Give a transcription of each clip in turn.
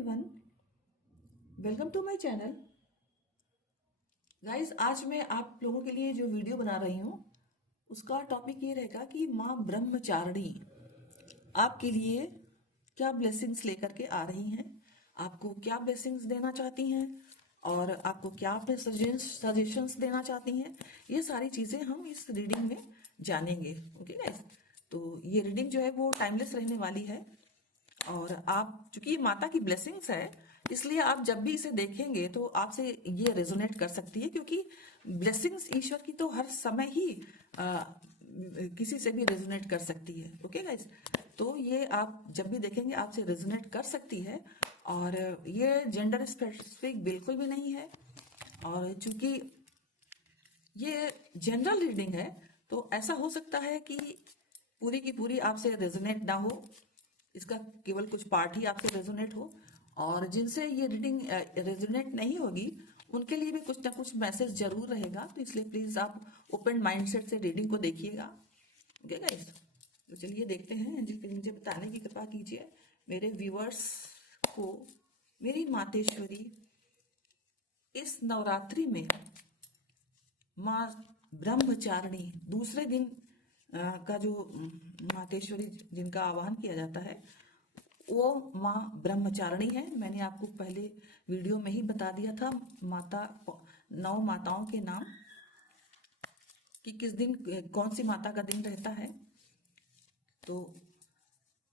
Everyone, welcome to my channel. Guys, आज मैं आप लोगों के लिए जो वीडियो बना रही हूँ उसका टॉपिक ये रहेगा कि माँ ब्रह्मचारिणी आपके लिए क्या ब्लेसिंग्स लेकर के आ रही हैं, आपको क्या ब्लेसिंग्स देना चाहती हैं और आपको क्या अपने सजेशंस देना चाहती हैं। ये सारी चीज़ें हम इस रीडिंग में जानेंगे। ओके गाइस, तो ये रीडिंग जो है वो टाइमलेस रहने वाली है और आप, चूंकि ये माता की ब्लेसिंग्स है, इसलिए आप जब भी इसे देखेंगे तो आपसे ये रेजोनेट कर सकती है, क्योंकि ब्लेसिंग्स ईश्वर की तो हर समय ही किसी से भी रेजोनेट कर सकती है। ओके गाइस, तो ये आप जब भी देखेंगे आपसे रेजोनेट कर सकती है और ये जेंडर स्पेसिफिक बिल्कुल भी नहीं है। और चूंकि ये जनरल रीडिंग है तो ऐसा हो सकता है कि पूरी की पूरी आपसे रेजोनेट ना हो, इसका केवल कुछ पार्ट ही आपसे रेजोनेट हो। और जिनसे ये रीडिंग रेजोनेट नहीं होगी उनके लिए भी कुछ ना कुछ मैसेज जरूर रहेगा, तो इसलिए प्लीज आप ओपन माइंडसेट से रीडिंग को देखिएगा। ओके गाइस, तो चलिए देखते हैं। एंजल मुझे बताने की कृपा कीजिए मेरे व्यूअर्स को, मेरी मातेश्वरी इस नवरात्रि में माँ ब्रह्मचारिणी दूसरे दिन का जो मातेश्वरी जिनका आह्वान किया जाता है वो माँ ब्रह्मचारिणी है। मैंने आपको पहले वीडियो में ही बता दिया था माता, 9 माताओं के नाम कि किस दिन कौन सी माता का दिन रहता है। तो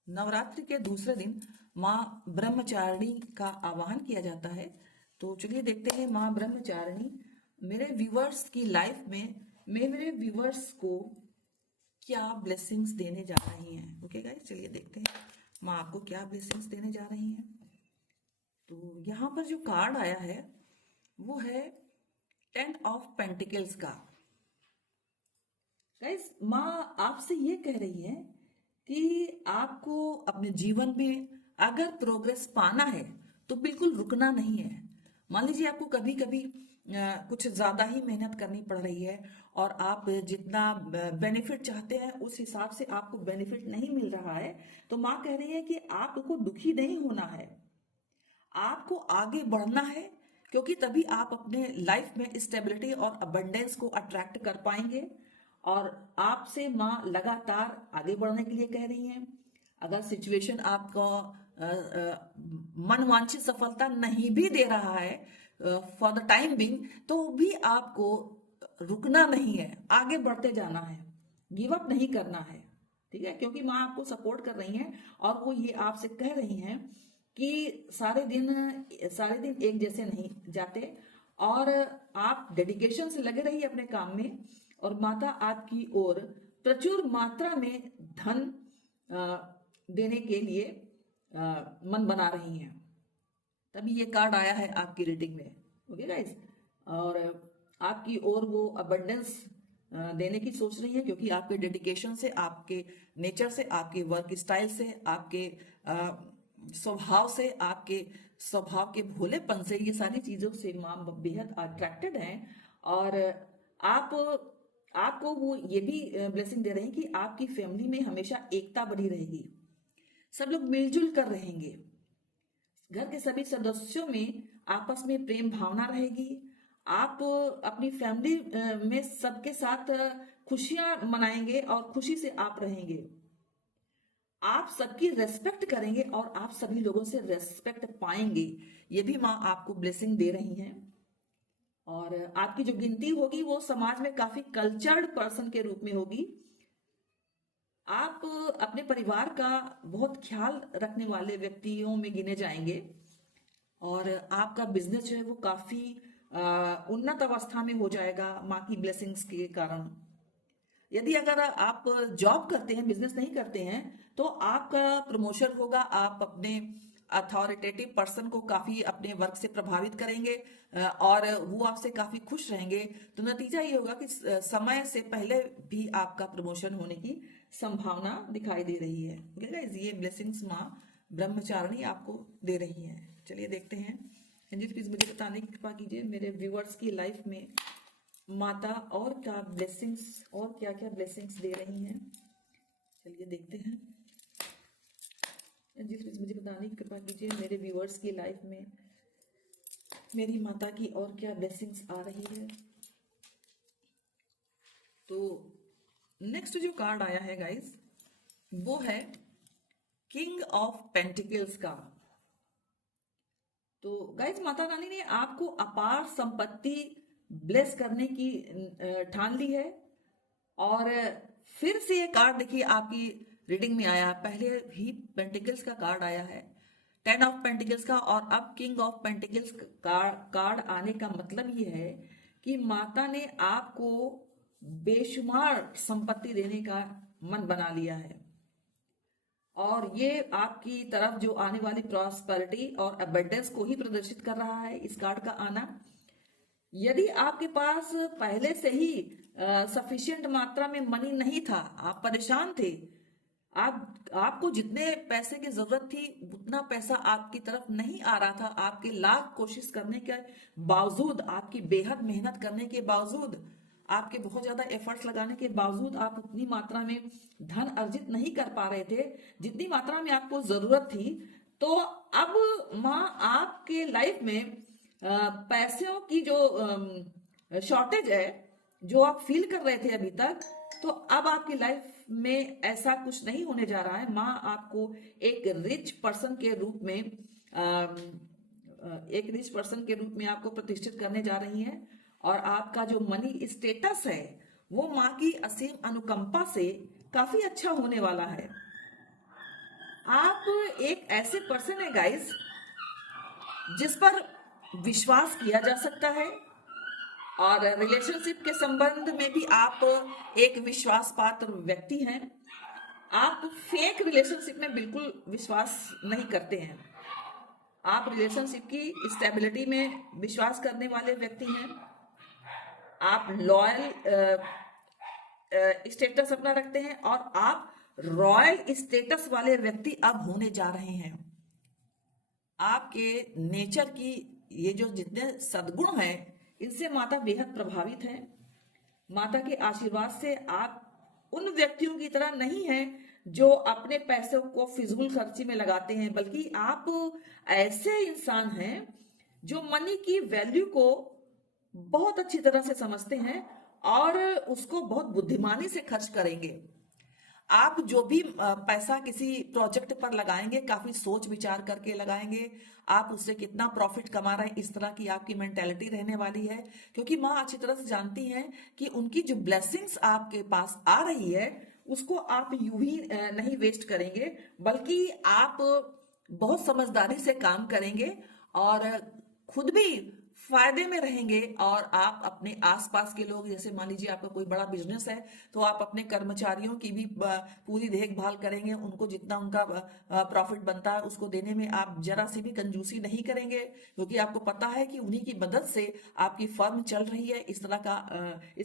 नवरात्रि के दूसरे दिन माँ ब्रह्मचारिणी का आह्वान किया जाता है। तो चलिए देखते हैं माँ ब्रह्मचारिणी मेरे व्यूवर्स की लाइफ में मेरे व्यूवर्स को क्या ब्लेसिंग्स देने जा रही हैं। ओके गाइस, चलिए देखते हैं माँ आपको क्या ब्लेसिंग्स देने जा रही हैं। तो यहाँ पर जो कार्ड आया है वो है 10 ऑफ पेंटिकल्स का। गाइस, माँ आपसे ये कह रही है कि आपको अपने जीवन में अगर प्रोग्रेस पाना है तो बिल्कुल रुकना नहीं है। मान लीजिए आपको कभी कभी कुछ ज्यादा ही मेहनत करनी पड़ रही है और आप जितना बेनिफिट चाहते हैं उस हिसाब से आपको बेनिफिट नहीं मिल रहा है, तो माँ कह रही है कि आपको दुखी नहीं होना है, आपको आगे बढ़ना है, क्योंकि तभी आप अपने लाइफ में स्टेबिलिटी और अबंडेंस को अट्रैक्ट कर पाएंगे। और आपसे माँ लगातार आगे बढ़ने के लिए कह रही हैं। अगर सिचुएशन आपको मनवांछित सफलता नहीं भी दे रहा है फॉर द टाइम बिंग, तो भी आपको रुकना नहीं है, आगे बढ़ते जाना है, गिव अप नहीं करना है। ठीक है, क्योंकि माँ आपको सपोर्ट कर रही हैं और वो ये आपसे कह रही हैं कि सारे दिन एक जैसे नहीं जाते और आप डेडिकेशन से लगे रहिए अपने काम में और माता आपकी ओर प्रचुर मात्रा में धन देने के लिए मन बना रही हैं। तभी ये कार्ड आया है आपकी रीडिंग में। ओके गाइस, और आपकी ओर वो अबंडेंस देने की सोच रही है, क्योंकि आपके डेडिकेशन से, आपके नेचर से, आपके वर्क स्टाइल से, आपके स्वभाव से, आपके स्वभाव के भोलेपन से, ये सारी चीजों से माँ बेहद अट्रैक्टेड हैं। और आपको वो ये भी ब्लेसिंग दे रहे हैं कि आपकी फैमिली में हमेशा एकता बनी रहेगी, सब लोग मिलजुल कर रहेंगे, घर के सभी सदस्यों में आपस में प्रेम भावना रहेगी। आप अपनी फैमिली में सबके साथ खुशियां मनाएंगे और खुशी से आप रहेंगे। आप सबकी रेस्पेक्ट करेंगे और आप सभी लोगों से रेस्पेक्ट पाएंगे। ये भी माँ आपको ब्लेसिंग दे रही हैं। और आपकी जो गिनती होगी वो समाज में काफी कल्चर्ड पर्सन के रूप में होगी। आप अपने परिवार का बहुत ख्याल रखने वाले व्यक्तियों में गिने जाएंगे और आपका बिजनेस जो है वो काफी उन्नत अवस्था में हो जाएगा माँ की ब्लेसिंग्स के कारण। यदि अगर आप जॉब करते हैं, बिजनेस नहीं करते हैं, तो आपका प्रमोशन होगा, आप अपने अथॉरिटेटिव पर्सन को काफी अपने वर्क से प्रभावित करेंगे और वो आपसे काफी खुश रहेंगे। तो नतीजा ये होगा कि समय से पहले भी आपका प्रमोशन होने की संभावना दिखाई दे रही है। ओके गाइस, ये ब्लेसिंग्स माँ ब्रह्मचारिणी आपको दे रही है। चलिए देखते हैं। एंजल प्लीज मुझे बताने की कृपा कीजिए मेरे व्यूअर्स की लाइफ में माता और क्या ब्लेसिंग्स और क्या क्या ब्लेसिंग्स दे रही हैं। चलिए देखते हैं। एंजल प्लीज मुझे बताने की कृपा कीजिए मेरे व्यूअर्स की लाइफ में मेरी माता की और क्या ब्लेसिंग्स आ रही है। तो नेक्स्ट जो कार्ड आया है गाइस, वो है किंग ऑफ पेंटिकल्स का। तो गाइस, माता रानी ने आपको अपार संपत्ति ब्लेस करने की ठान ली है। और फिर से ये कार्ड देखिए आपकी रीडिंग में आया, पहले ही पेंटिकल्स का कार्ड आया है, 10 ऑफ पेंटिकल्स का, और अब किंग ऑफ पेंटिकल्स कार्ड आने का मतलब ये है कि माता ने आपको बेशुमार संपत्ति देने का मन बना लिया है। और ये आपकी तरफ जो आने वाली प्रॉस्पेरिटी और अबंडेंस को ही प्रदर्शित कर रहा है इस कार्ड का आना। यदि आपके पास पहले से ही सफिशिएंट मात्रा में मनी नहीं था, आप परेशान थे, आपको जितने पैसे की जरूरत थी उतना पैसा आपकी तरफ नहीं आ रहा था, आपके लाख कोशिश करने के बावजूद, आपकी बेहद मेहनत करने के बावजूद, आपके बहुत ज्यादा एफर्ट्स लगाने के बावजूद आप उतनी मात्रा में धन अर्जित नहीं कर पा रहे थे जितनी मात्रा में आपको जरूरत थी। तो अब माँ आपके लाइफ में पैसों की जो शॉर्टेज है जो आप फील कर रहे थे अभी तक, तो अब आपकी लाइफ में ऐसा कुछ नहीं होने जा रहा है। माँ आपको एक रिच पर्सन के रूप में आपको प्रतिष्ठित करने जा रही हैं। और आपका जो मनी स्टेटस है वो माँ की असीम अनुकंपा से काफी अच्छा होने वाला है। आप एक ऐसे पर्सन है गाइस जिस पर विश्वास किया जा सकता है, और रिलेशनशिप के संबंध में भी आप एक विश्वास पात्र व्यक्ति हैं। आप फेक रिलेशनशिप में बिल्कुल विश्वास नहीं करते हैं। आप रिलेशनशिप की स्टेबिलिटी में विश्वास करने वाले व्यक्ति हैं। आप लॉयल स्टेटस अपना रखते हैं, और आप रॉयल स्टेटस वाले व्यक्ति अब होने जा रहे हैं। आपके नेचर की ये जो जितने सद्गुण हैं इनसे माता बेहद प्रभावित है। माता के आशीर्वाद से आप उन व्यक्तियों की तरह नहीं हैं जो अपने पैसों को फिजूल खर्ची में लगाते हैं, बल्कि आप ऐसे इंसान हैं जो मनी की वैल्यू को बहुत अच्छी तरह से समझते हैं और उसको बहुत बुद्धिमानी से खर्च करेंगे। आप जो भी पैसा किसी प्रोजेक्ट पर लगाएंगे काफी सोच विचार करके लगाएंगे। आप उससे कितना प्रॉफिट कमा रहे हैं, इस तरह की आपकी मेंटेलिटी रहने वाली है, क्योंकि माँ अच्छी तरह से जानती हैं कि उनकी जो ब्लेसिंग्स आपके पास आ रही है उसको आप यूं ही नहीं वेस्ट करेंगे, बल्कि आप बहुत समझदारी से काम करेंगे और खुद भी फायदे में रहेंगे। और आप अपने आसपास के लोग, जैसे मान लीजिए आपका कोई बड़ा बिजनेस है तो आप अपने कर्मचारियों की भी पूरी देखभाल करेंगे, उनको जितना उनका प्रॉफिट बनता है उसको देने में आप जरा सी भी कंजूसी नहीं करेंगे, क्योंकि आपको पता है कि उन्हीं की मदद से आपकी फर्म चल रही है। इस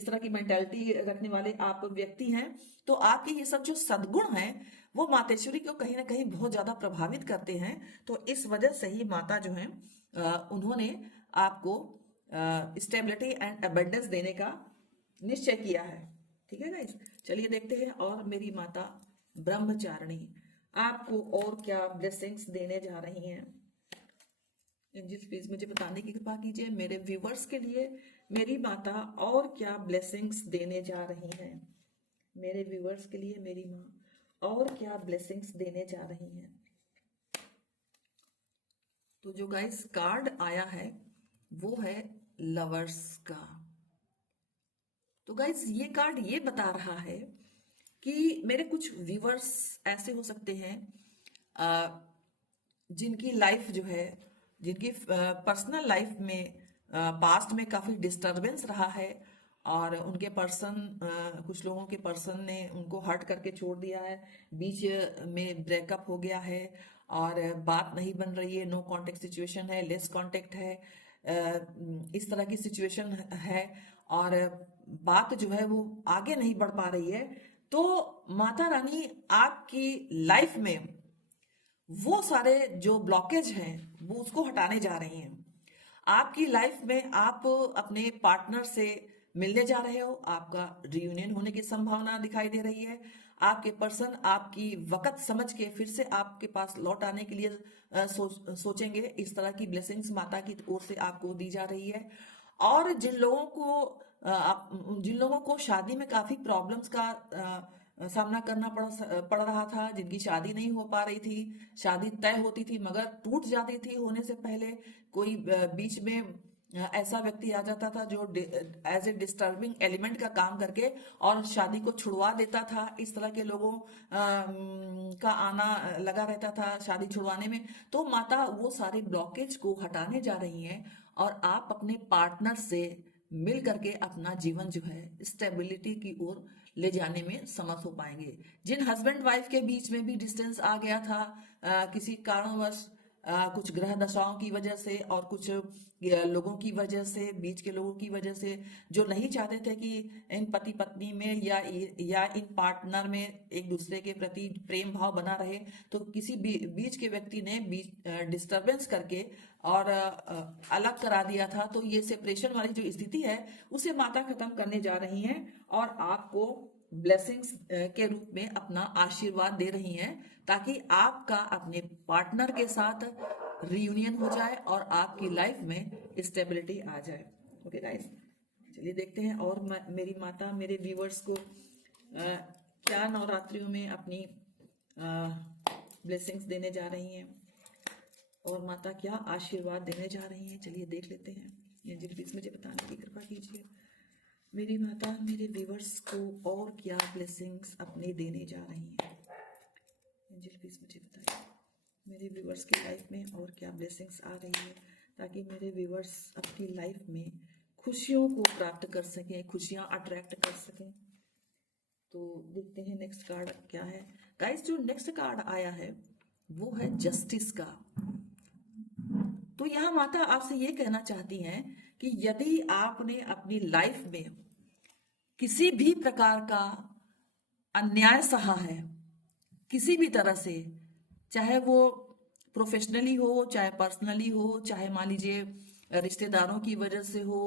तरह की मेंटालिटी रखने वाले आप व्यक्ति हैं। तो आपके ये सब जो सद्गुण हैं वो मातेश्वरी को कहीं ना कहीं बहुत ज्यादा प्रभावित करते हैं। तो इस वजह से ही माता जो है उन्होंने आपको स्टेबिलिटी एंड अबंडेंस देने का निश्चय किया है। ठीक है गाइस, चलिए देखते हैं और मेरी माता ब्रह्मचारिणी आपको और क्या ब्लेसिंग्स देने जा रही हैं। एंजल्स प्लीज मुझे बताने की कृपा कीजिए मेरे व्यूवर्स के लिए मेरी माता और क्या ब्लेसिंग्स देने जा रही हैं। मेरे व्यूवर्स के लिए मेरी माँ और क्या ब्लेसिंग्स देने जा रही हैं। तो जो गाइस कार्ड आया है वो है लवर्स का। तो गाइस ये कार्ड ये बता रहा है कि मेरे कुछ व्यूवर्स ऐसे हो सकते हैं जिनकी लाइफ जो है, जिनकी पर्सनल लाइफ में पास्ट में काफी डिस्टरबेंस रहा है, और उनके कुछ लोगों के पर्सन ने उनको हर्ट करके छोड़ दिया है, बीच में ब्रेकअप हो गया है और बात नहीं बन रही है, नो कांटेक्ट सिचुएशन है, लेस कांटेक्ट है, इस तरह की सिचुएशन है और बात जो है वो आगे नहीं बढ़ पा रही है। तो माता रानी आपकी लाइफ में वो सारे जो ब्लॉकेज हैं वो उसको हटाने जा रही हैं। आपकी लाइफ में आप अपने पार्टनर से मिलने जा रहे हो, आपका रियूनियन होने की संभावना दिखाई दे रही है। आपके पर्सन आपकी वक्त समझ के फिर से आपके पास लौट आने के लिए सोचेंगे। इस तरह की ब्लेसिंग्स माता की ओर से आपको दी जा रही है। और जिन लोगों को शादी में काफी प्रॉब्लम्स का सामना करना पड़ रहा था, जिनकी शादी नहीं हो पा रही थी, शादी तय होती थी मगर टूट जाती थी होने से पहले, कोई बीच में ऐसा व्यक्ति आ जाता था जो एज ए डिस्टर्बिंग एलिमेंट का काम करके और शादी को छुड़वा देता था। इस तरह के लोगों का आना लगा रहता था शादी छुड़वाने में। तो माता वो सारे ब्लॉकेज को हटाने जा रही हैं और आप अपने पार्टनर से मिल करके अपना जीवन जो है स्टेबिलिटी की ओर ले जाने में समर्थ हो पाएंगे। जिन हस्बैंड वाइफ के बीच में भी डिस्टेंस आ गया था किसी कारणवश, कुछ ग्रह दशाओं की वजह से और कुछ लोगों की वजह से, बीच के लोगों की वजह से, जो नहीं चाहते थे कि इन पति पत्नी में या इन पार्टनर में एक दूसरे के प्रति प्रेम भाव बना रहे, तो किसी बीच के व्यक्ति ने डिस्टरबेंस करके और अलग करा दिया था। तो ये सेपरेशन वाली जो स्थिति है उसे माता खत्म करने जा रही हैं और आपको ब्लेसिंग्स के रूप में अपना आशीर्वाद दे रही हैं, ताकि आपका अपने पार्टनर के साथ रियूनियन हो जाए और आपकी लाइफ में स्टेबिलिटी आ जाए। ओके गाइस, चलिए देखते हैं और मेरी माता मेरे व्यूवर्स को क्या नवरात्रियों में अपनी ब्लेसिंग्स देने जा रही हैं और माता क्या आशीर्वाद देने जा रही हैं। चलिए देख लेते हैं। एंजल प्लीज मुझे बताने की कृपा कीजिए, मेरी माता मेरे व्यूवर्स को और क्या ब्लेसिंग्स अपने देने जा रही हैं। एंजल प्लीज मुझे बताइए मेरे व्यूवर्स की लाइफ में और क्या ब्लेसिंग्स आ रही है, ताकि मेरे व्यूवर्स अपनी लाइफ में खुशियों को प्राप्त कर सकें, खुशियां अट्रैक्ट कर सकें। तो देखते हैं नेक्स्ट कार्ड क्या है। गाइस, जो नेक्स्ट कार्ड आया है वो है जस्टिस का। तो यहाँ माता आपसे ये कहना चाहती हैं कि यदि आपने अपनी लाइफ में किसी भी प्रकार का अन्याय सहा है, किसी भी तरह से, चाहे वो प्रोफेशनली हो, चाहे पर्सनली हो, चाहे मान लीजिए रिश्तेदारों की वजह से हो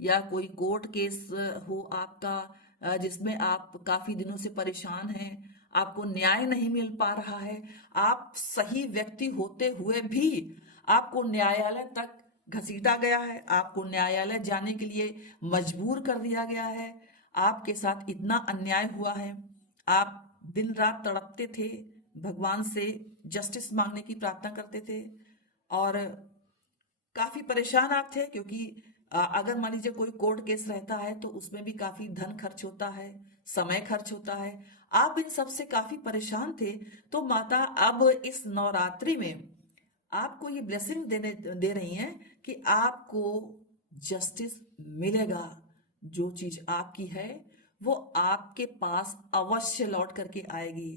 या कोई कोर्ट केस हो आपका जिसमें आप काफी दिनों से परेशान हैं, आपको न्याय नहीं मिल पा रहा है, आप सही व्यक्ति होते हुए भी आपको न्यायालय तक घसीटा गया है, आपको न्यायालय जाने के लिए मजबूर कर दिया गया है, आपके साथ इतना अन्याय हुआ है, आप दिन रात तड़पते थे, भगवान से जस्टिस मांगने की प्रार्थना करते थे और काफी परेशान आप थे, क्योंकि अगर मान लीजिए कोई कोर्ट केस रहता है तो उसमें भी काफी धन खर्च होता है, समय खर्च होता है, आप इन सब से काफी परेशान थे। तो माता अब इस नवरात्रि में आपको ये ब्लेसिंग दे रही हैं कि आपको जस्टिस मिलेगा। जो चीज आपकी है वो आपके पास अवश्य लौट करके आएगी।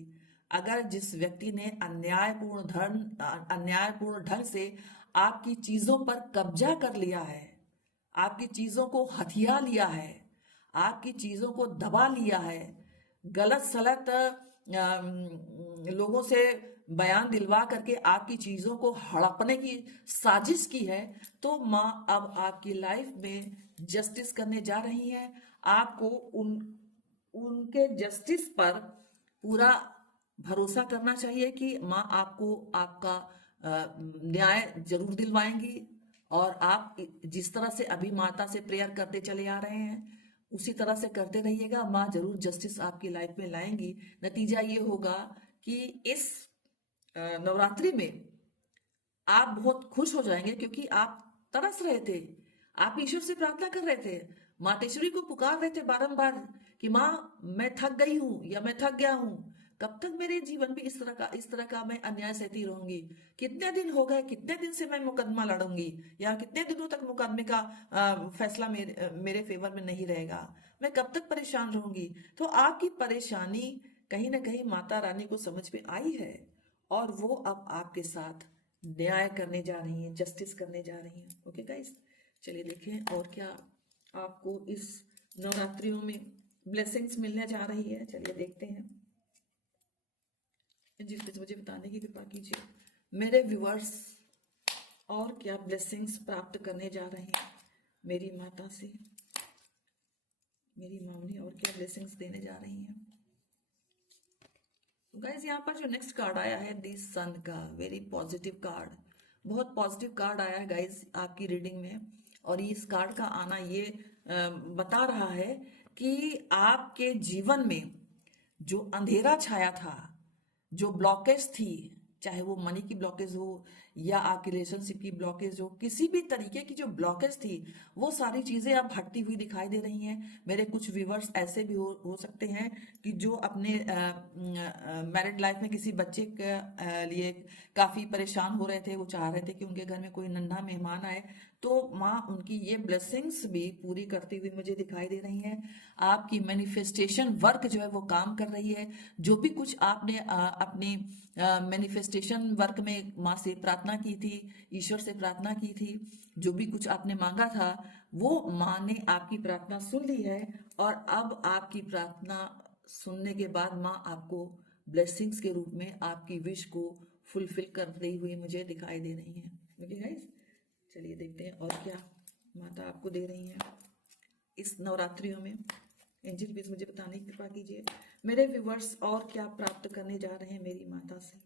अगर जिस व्यक्ति ने अन्यायपूर्ण ढंग से आपकी चीजों पर कब्जा कर लिया है, आपकी चीजों को हथिया लिया है, आपकी चीजों को दबा लिया है, गलत सलत लोगों से बयान दिलवा करके आपकी चीजों को हड़पने की साजिश की है, तो माँ अब आपकी लाइफ में जस्टिस करने जा रही है। आपको उनके जस्टिस पर पूरा भरोसा करना चाहिए कि माँ आपको आपका न्याय जरूर दिलवाएंगी और आप जिस तरह से अभी माता से प्रेयर करते चले आ रहे हैं उसी तरह से करते रहिएगा। माँ जरूर जस्टिस आपकी लाइफ में लाएंगी। नतीजा ये होगा कि इस नवरात्रि में आप बहुत खुश हो जाएंगे, क्योंकि आप तरस रहे थे, आप ईश्वर से प्रार्थना कर रहे थे, मातेश्वरी को पुकार रहे थे बारंबार कि माँ मैं थक गई हूं या मैं थक गया हूं, कब तक मेरे जीवन में इस तरह का मैं अन्याय सहती रहूंगी, कितने दिन हो गए, कितने दिन से मैं मुकदमा लड़ूंगी या कितने दिनों तक मुकदमे का फैसला मेरे फेवर में नहीं रहेगा, मैं कब तक परेशान रहूंगी। तो आपकी परेशानी कहीं ना कहीं माता रानी को समझ में आई है और वो अब आपके साथ न्याय करने जा रही हैं, जस्टिस करने जा रही हैं। ओके गाइस, चलिए देखें और क्या आपको इस नवरात्रियों में ब्लेसिंग्स मिलने जा रही है। चलिए देखते हैं। जी प्लीज मुझे बताने की कृपा कीजिए, मेरे व्यूअर्स और क्या ब्लेसिंग्स प्राप्त करने जा रहे हैं मेरी माता से, मेरी माँ ने और क्या ब्लेसिंग्स देने जा रही हैं। गाइस यहाँ पर जो नेक्स्ट कार्ड आया है दी सन का, वेरी पॉजिटिव कार्ड, बहुत पॉजिटिव कार्ड आया है गाइस आपकी रीडिंग में। और इस कार्ड का आना ये बता रहा है कि आपके जीवन में जो अंधेरा छाया था, जो ब्लॉकेज थी, चाहे वो मनी की ब्लॉकेज हो या आपकी रिलेशनशिप की ब्लॉकेज हो, किसी भी तरीके की जो ब्लॉकेज थी, वो सारी चीजें अब हटती हुई दिखाई दे रही हैं। मेरे कुछ व्यूवर्स ऐसे भी हो सकते हैं कि जो अपने मैरिड लाइफ में किसी बच्चे के लिए काफी परेशान हो रहे थे, वो चाह रहे थे कि उनके घर में कोई नन्हा मेहमान आए, तो माँ उनकी ये ब्लेसिंग्स भी पूरी करती हुई मुझे दिखाई दे रही हैं। आपकी मैनिफेस्टेशन वर्क जो है वो काम कर रही है। जो भी कुछ आपने अपनी मैनिफेस्टेशन वर्क में माँ से प्रार्थना की थी, ईश्वर से प्रार्थना की थी, जो भी कुछ आपने मांगा था, वो माँ ने आपकी प्रार्थना सुन ली है। और अब आपकी प्रार्थना सुनने के बाद माँ आपको ब्लेसिंग्स के रूप में आपकी विश को फुलफिल करती हुई मुझे दिखाई दे रही है। ओके गाइस, चलिए देखते हैं और क्या माता आपको दे रही हैं इस नवरात्रियों में। एंजल प्लीज मुझे बताने की कृपा कीजिए मेरे व्यूवर्स और क्या प्राप्त करने जा रहे हैं मेरी माता से,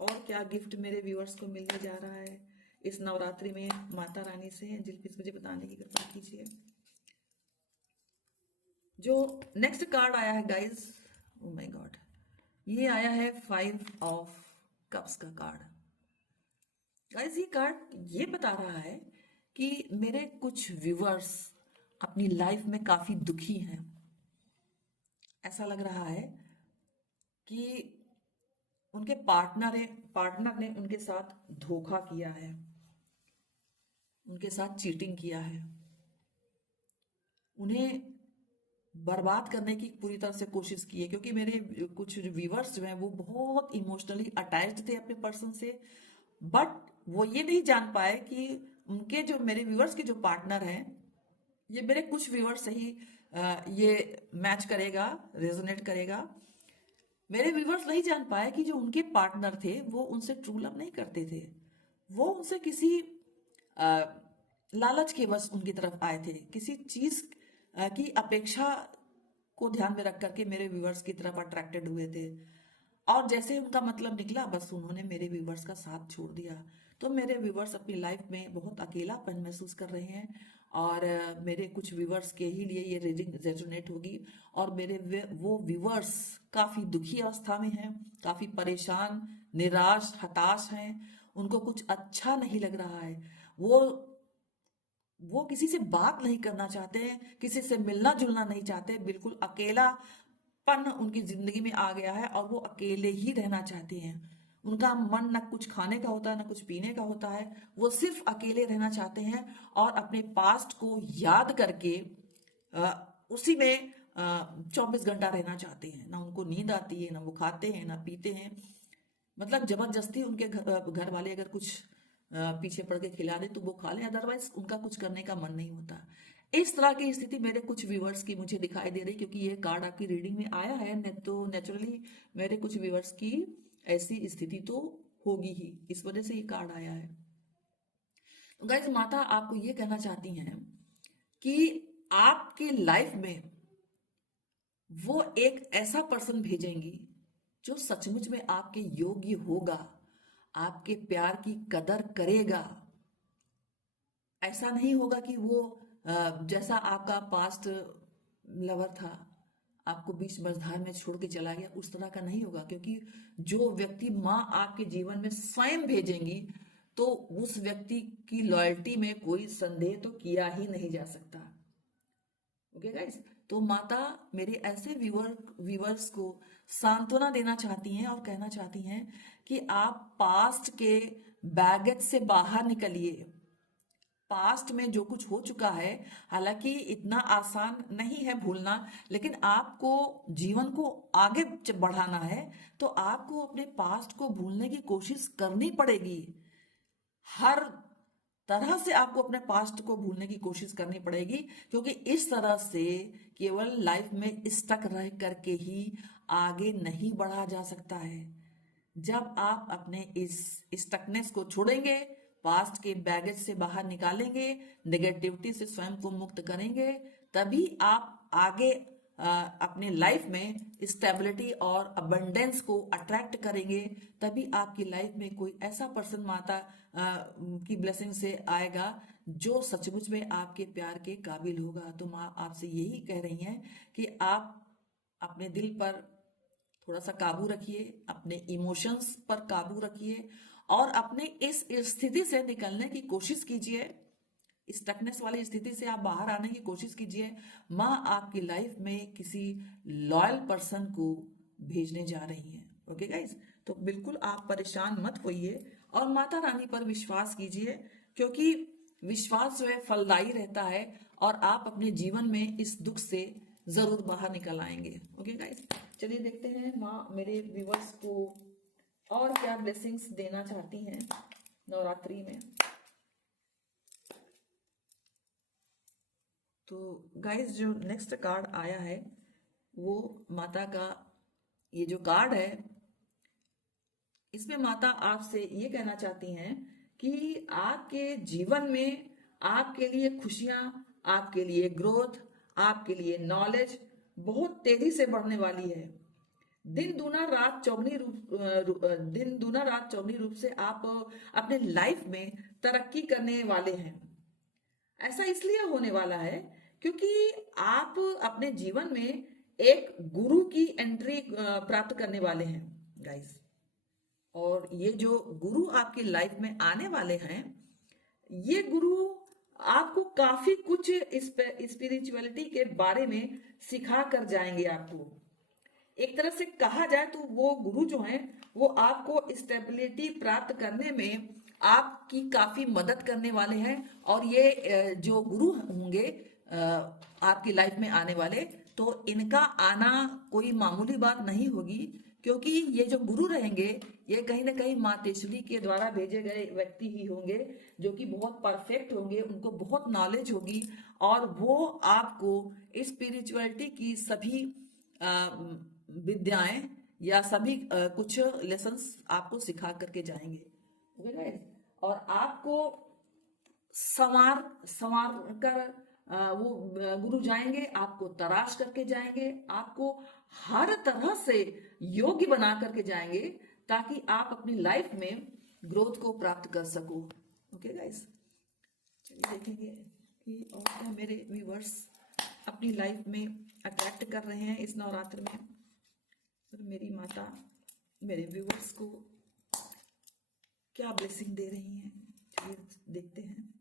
और क्या गिफ्ट मेरे व्यूवर्स को मिलने जा रहा है इस नवरात्रि में माता रानी से। एंजल प्लीज मुझे बताने की कृपा कीजिए। जो नेक्स्ट कार्ड आया है गाइस, ओ माय गॉड, ये आया है 5 ऑफ कप्स का कार्ड। गाइस ये कार्ड ये बता रहा है कि मेरे कुछ व्यूवर्स अपनी लाइफ में काफी दुखी हैं। ऐसा लग रहा है कि उनके पार्टनर ने उनके साथ धोखा किया है, उनके साथ चीटिंग किया है, उन्हें बर्बाद करने की पूरी तरह से कोशिश की है। क्योंकि मेरे कुछ व्यूवर्स जो हैं वो बहुत इमोशनली अटैच्ड थे अपने पर्सन से, बट वो ये नहीं जान पाए कि उनके जो मेरे व्यूवर्स के जो पार्टनर हैं, ये मेरे कुछ व्यूवर्स से ही ये मैच करेगा, रेजोनेट करेगा। मेरे व्यूवर्स नहीं जान पाए कि जो उनके पार्टनर थे वो उनसे ट्रू लव नहीं करते थे, वो उनसे किसी अ, लालच के वश उनकी तरफ आए थे, किसी चीज की अपेक्षा को ध्यान में रख करके मेरे व्यूवर्स की तरफ अट्रैक्टेड हुए थे। और जैसे उनका मतलब निकला, बस उन्होंने मेरे व्यूवर्स का साथ छोड़ दिया। तो मेरे व्यूवर्स अपनी लाइफ में बहुत अकेलापन महसूस कर रहे हैं। और मेरे कुछ व्यूवर्स के ही लिए ये रीडिंग रेजोनेट होगी। और मेरे वो व्यूवर्स काफी दुखी अवस्था में हैं, काफी परेशान, निराश, हताश हैं। उनको कुछ अच्छा नहीं लग रहा है। वो किसी से बात नहीं करना चाहते हैं, किसी से मिलना जुलना नहीं चाहते, बिल्कुल अकेलापन उनकी जिंदगी में आ गया है और वो अकेले ही रहना चाहते हैं। उनका मन न कुछ खाने का होता है, न कुछ पीने का होता है, वो सिर्फ अकेले रहना चाहते हैं और अपने पास्ट को याद करके उसी में 24 घंटा रहना चाहते हैं। ना उनको नींद आती है, ना वो खाते हैं, ना पीते हैं। मतलब जबरदस्ती उनके घर वाले अगर कुछ पीछे पड़ के खिला दे तो वो खा ले, अदरवाइज उनका कुछ करने का मन नहीं होता। इस तरह की स्थिति मेरे कुछ व्यूवर्स की मुझे दिखाई दे रही, क्योंकि ये कार्ड आपकी रीडिंग में आया है न, तो नेचुरली मेरे कुछ व्यूवर्स की ऐसी स्थिति तो होगी ही, इस वजह से ये कार्ड आया है। तो गाइस माता आपको ये कहना चाहती हैं कि आपके लाइफ में वो एक ऐसा पर्सन भेजेंगी जो सचमुच में आपके योग्य होगा, आपके प्यार की कदर करेगा। ऐसा नहीं होगा कि वो जैसा आपका पास्ट लवर था, आपको बीच मझधार में छोड़ के चला गया, उस तरह का नहीं होगा। क्योंकि जो व्यक्ति माँ आपके जीवन में स्वयं भेजेंगी, तो उस व्यक्ति की लॉयल्टी में कोई संदेह तो किया ही नहीं जा सकता। ओके गाइस, तो माता मेरे ऐसे व्यूवर्स को सांत्वना देना चाहती हैं और कहना चाहती हैं कि आप पास्ट के बैगेज से बाहर निकलिए। पास्ट में जो कुछ हो चुका है, हालांकि इतना आसान नहीं है भूलना, लेकिन आपको जीवन को आगे बढ़ाना है तो आपको अपने पास्ट को भूलने की कोशिश करनी पड़ेगी। हर तरह से आपको अपने पास्ट को भूलने की कोशिश करनी पड़ेगी, क्योंकि इस तरह से केवल लाइफ में स्टक रह करके ही आगे नहीं बढ़ा जा सकता है। जब आप अपने इस स्टकनेस को छोड़ेंगे, पास्ट के बैगेज से बाहर निकालेंगे, नेगेटिविटी से स्वयं को मुक्त करेंगे, तभी आप आगे अपने लाइफ में स्टेबिलिटी और अबंडेंस को अट्रैक्ट करेंगे, तभी आपकी लाइफ में कोई ऐसा पर्सन माता की ब्लेसिंग से आएगा जो सचमुच में आपके प्यार के काबिल होगा। तो माँ आपसे यही कह रही हैं कि आप अपने दिल पर थोड़ा सा काबू रखिए, अपने इमोशंस पर काबू रखिए और अपने इस स्थिति से निकलने की कोशिश कीजिए। स्टकनेस वाली स्थिति से आप बाहर आने की कोशिश कीजिए। माँ आपकी लाइफ में किसी लॉयल पर्सन को भेजने जा रही है। ओके गाइज, तो बिल्कुल आप परेशान मत होइए और माता रानी पर विश्वास कीजिए, क्योंकि विश्वास जो है फलदायी रहता है और आप अपने जीवन में इस दुख से जरूर बाहर निकल आएंगे। ओके गाइज, चलिए देखते हैं माँ मेरे व्यूवर्स को और क्या ब्लेसिंग्स देना चाहती हैं नवरात्रि में। तो गाइस, जो नेक्स्ट कार्ड आया है वो माता का, ये जो कार्ड है इसमें माता आपसे ये कहना चाहती हैं कि आपके जीवन में आपके लिए खुशियां, आपके लिए ग्रोथ, आपके लिए नॉलेज बहुत तेजी से बढ़ने वाली है। दिन दूना रात चौगनी रूप से आप अपने लाइफ में तरक्की करने वाले हैं। ऐसा इसलिए होने वाला है क्योंकि आप अपने जीवन में एक गुरु की एंट्री प्राप्त करने वाले हैं गाइस। और ये जो गुरु आपकी लाइफ में आने वाले हैं, ये गुरु आपको काफी कुछ स्पिरिचुअलिटी के बारे में सिखा कर जाएंगे। आपको एक तरह से कहा जाए तो वो गुरु जो हैं वो आपको स्टेबिलिटी प्राप्त करने में आपकी काफी मदद करने वाले हैं। और ये जो गुरु होंगे आपकी लाइफ में आने वाले, तो इनका आना कोई मामूली बात नहीं होगी, क्योंकि ये जो गुरु रहेंगे ये कहीं ना कहीं मातेश्वरी के द्वारा भेजे गए व्यक्ति ही होंगे, जो कि बहुत परफेक्ट होंगे, उनको बहुत नॉलेज होगी और वो आपको स्पिरिचुअलिटी की सभी विद्याएं या सभी कुछ लेसन्स आपको सिखा करके जाएंगे। ओके गाइस, और आपको संवार संवार कर वो गुरु जाएंगे, आपको तराश करके जाएंगे, आपको हर तरह से योग्य बना करके जाएंगे ताकि आप अपनी लाइफ में ग्रोथ को प्राप्त कर सको। ओके गाइस, चलिए देखेंगे कि और क्या मेरे व्यूवर्स अपनी लाइफ में अट्रैक्ट कर रहे हैं इस नवरात्र में। और मेरी माता मेरे व्यूवर्स को क्या ब्लेसिंग दे रही हैं, चलिए देखते हैं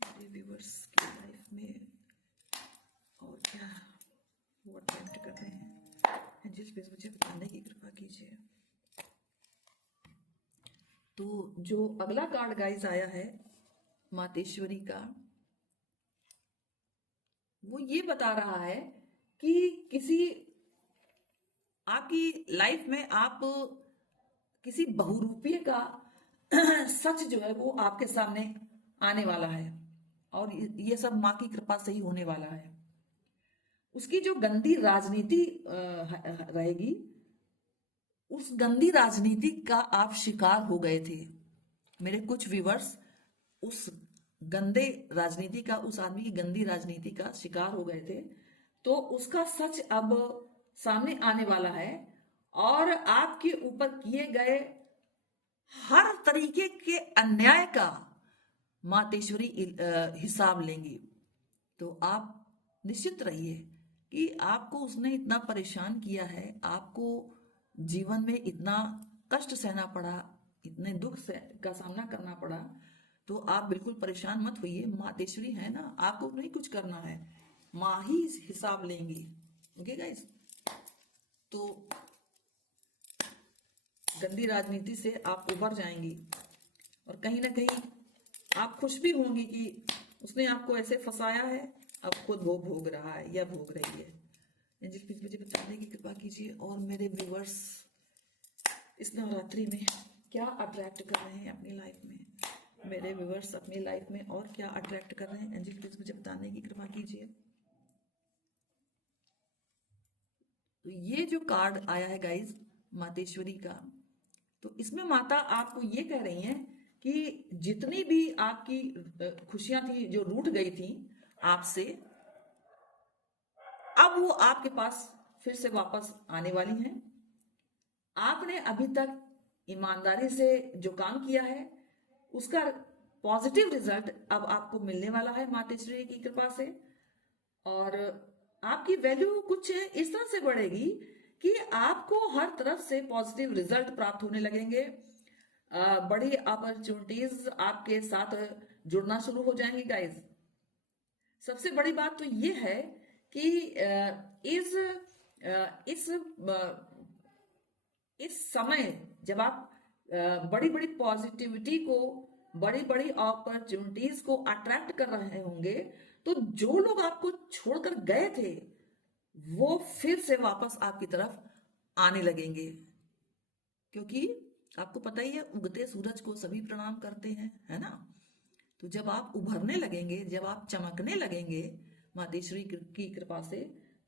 मेरे व्यूवर्स की लाइफ में और क्या वो अटेम्प्ट कर रहे हैं। एंजल्स प्लीज मुझे बताने की कृपा कीजिए। तो जो अगला कार्ड गाइस आया है मातेश्वरी का, वो ये बता रहा है कि किसी आपकी लाइफ में आप किसी बहुरूपीय का सच जो है वो आपके सामने आने वाला है और ये सब माँ की कृपा से ही होने वाला है। उसकी जो गंदी राजनीति रहेगी, उस गंदी राजनीति का आप शिकार हो गए थे। मेरे कुछ व्यूवर्स उस गंदे राजनीति का, उस आदमी की गंदी राजनीति का शिकार हो गए थे, तो उसका सच अब सामने आने वाला है और आपके ऊपर किए गए हर तरीके के अन्याय का मातेश्वरी हिसाब लेंगी। तो आप निश्चित रहिए कि आपको उसने इतना परेशान किया है, आपको जीवन में इतना कष्ट सहना पड़ा, इतने दुख से का सामना करना पड़ा, तो आप बिल्कुल परेशान मत होइए। मातेश्वरी है ना, आपको नहीं कुछ करना है, माँ ही हिसाब लेंगी। ओके गाइस, तो गंदी राजनीति से आप उभर जाएंगी और कहीं ना कहीं आप खुश भी होंगी कि उसने आपको ऐसे फंसाया है, अब खुद वो भोग रहा है या भोग रही है। एंजल प्लीज मुझे बताने की कृपा कीजिए और मेरे व्यूवर्स इस नवरात्रि में क्या अट्रैक्ट कर रहे हैं अपनी लाइफ में। मेरे व्यूवर्स अपनी लाइफ में और क्या अट्रैक्ट कर रहे हैं, एंजल प्लीज मुझे बताने की कृपा कीजिए। तो ये जो कार्ड आया है गाइज मातेश्वरी का, तो इसमें माता आपको ये कह रही हैं कि जितनी भी आपकी खुशियां थी जो रूठ गई थी आपसे, अब वो आपके पास फिर से वापस आने वाली हैं। आपने अभी तक ईमानदारी से जो काम किया है उसका पॉजिटिव रिजल्ट अब आपको मिलने वाला है मातेश्वरी की कृपा से। और आपकी वैल्यू कुछ इस तरह से बढ़ेगी कि आपको हर तरफ से पॉजिटिव रिजल्ट प्राप्त होने लगेंगे। बड़ी अपॉर्चुनिटीज आपके साथ जुड़ना शुरू हो जाएंगी गाइज। सबसे बड़ी बात तो ये है कि इस समय जब आप बड़ी बड़ी पॉजिटिविटी को, बड़ी बड़ी अपॉर्चुनिटीज को अट्रैक्ट कर रहे होंगे, तो जो लोग आपको छोड़कर गए थे वो फिर से वापस आपकी तरफ आने लगेंगे। क्योंकि आपको पता ही है, उगते सूरज को सभी प्रणाम करते हैं, है ना। तो जब आप उभरने लगेंगे, जब आप चमकने लगेंगे मातेश्वरी की कृपा से,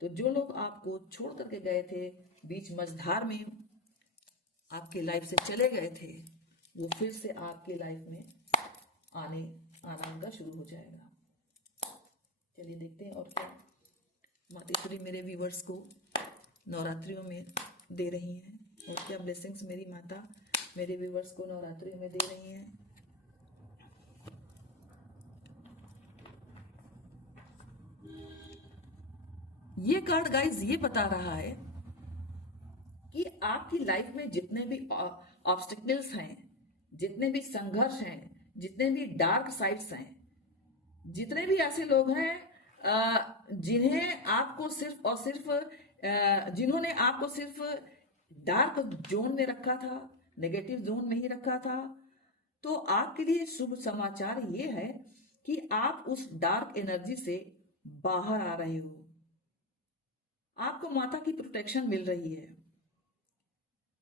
तो जो लोग आपको छोड़ करके गए थे, बीच मझधार में आपके लाइफ से चले गए थे, वो फिर से आपके लाइफ में आना उनका शुरू हो जाएगा। चलिए देखते हैं और क्या मातेश्वरी मेरे व्यूवर्स को नवरात्रियों में दे रही हैं, और क्या ब्लेसिंग्स मेरी माता मेरे व्यूवर्स को नवरात्रियों में दे रही हैं। ये कार्ड गाइज ये बता रहा है कि आपकी लाइफ में जितने भी ऑब्स्टिकल्स हैं, जितने भी संघर्ष हैं, जितने भी डार्क साइड्स हैं, जितने भी ऐसे लोग हैं जिन्हें आपको सिर्फ और सिर्फ जिन्होंने आपको सिर्फ डार्क जोन में रखा था, नेगेटिव जोन में ही रखा था, तो आपके लिए शुभ समाचार ये है कि आप उस डार्क एनर्जी से बाहर आ रहे हो। आपको माता की प्रोटेक्शन मिल रही है।